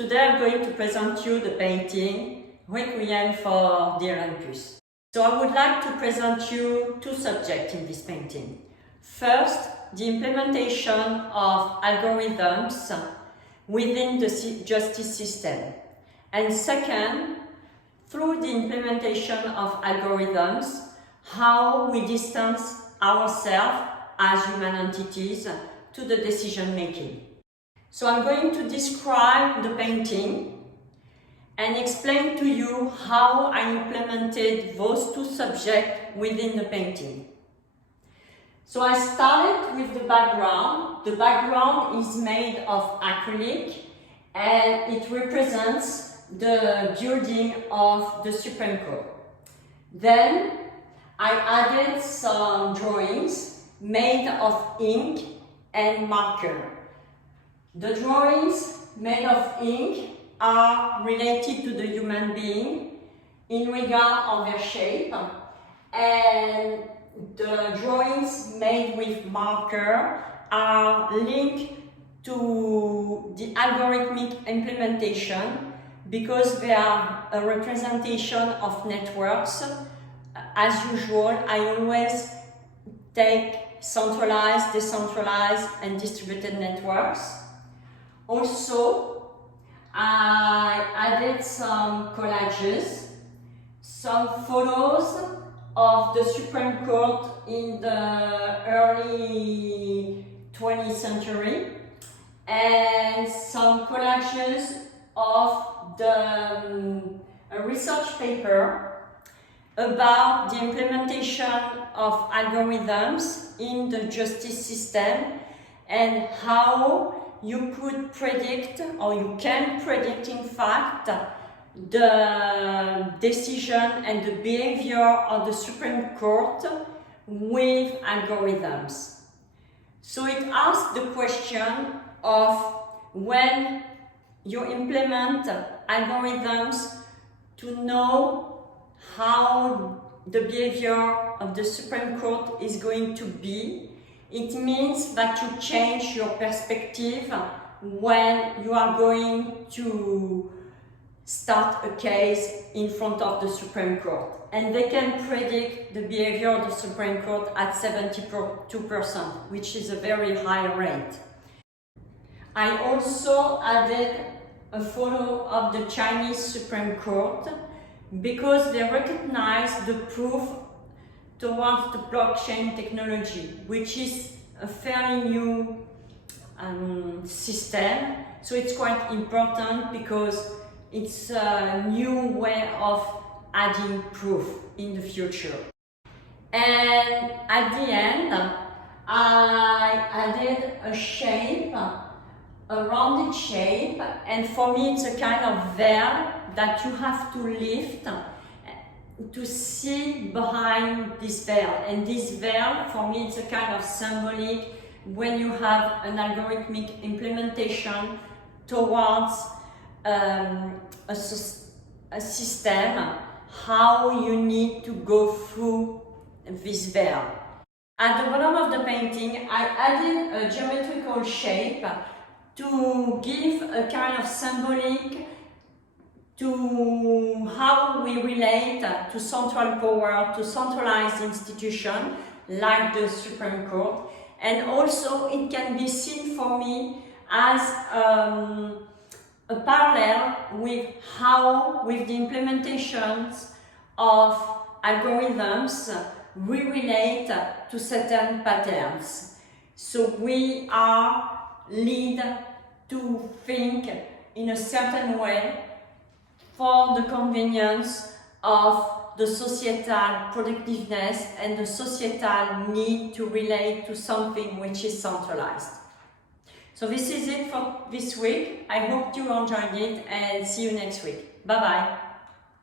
Today I'm going to present you the painting Requiem for the Olympus. So I would like to present you two subjects in this painting. First, the implementation of algorithms within the justice system. And second, through the implementation of algorithms, how we distance ourselves as human entities to the decision making. So I'm going to describe the painting and explain to you how I implemented those two subjects within the painting. So I started with the background. The background is made of acrylic and it represents the building of the Supreme Court. Then I added some drawings made of ink and marker. The drawings made of ink are related to the human being in regard of their shape, and the drawings made with marker are linked to the algorithmic implementation because they are a representation of networks. As usual, I always take centralized, decentralized, and distributed networks. Also, I added some collages, some photos of the Supreme Court in the early 20th century and some collages of the research paper about the implementation of algorithms in the justice system and how you could predict, or you can predict in fact, the decision and the behavior of the Supreme Court with algorithms. So it asks the question of when you implement algorithms to know how the behavior of the Supreme Court is going to be. It means that you change your perspective when you are going to start a case in front of the Supreme Court. And they can predict the behavior of the Supreme Court at 72%, which is a very high rate. I also added a photo of the Chinese Supreme Court because they recognize the proof towards the blockchain technology, which is a fairly new system. So it's quite important because it's a new way of adding proof in the future. And at the end, I added a shape, a rounded shape, and for me it's a kind of veil that you have to lift to see behind this veil. And this veil, for me, it's a kind of symbolic when you have an algorithmic implementation towards a system, how you need to go through this veil. At the bottom of the painting, I added a geometrical shape to give a kind of symbolic to how we relate to central power, to centralized institutions like the Supreme Court. And also it can be seen for me as a parallel with how, with the implementations of algorithms, we relate to certain patterns. So we are led to think in a certain way for the convenience of the societal productiveness and the societal need to relate to something which is centralized. So this is it for this week. I hope you enjoyed it and see you next week. Bye bye.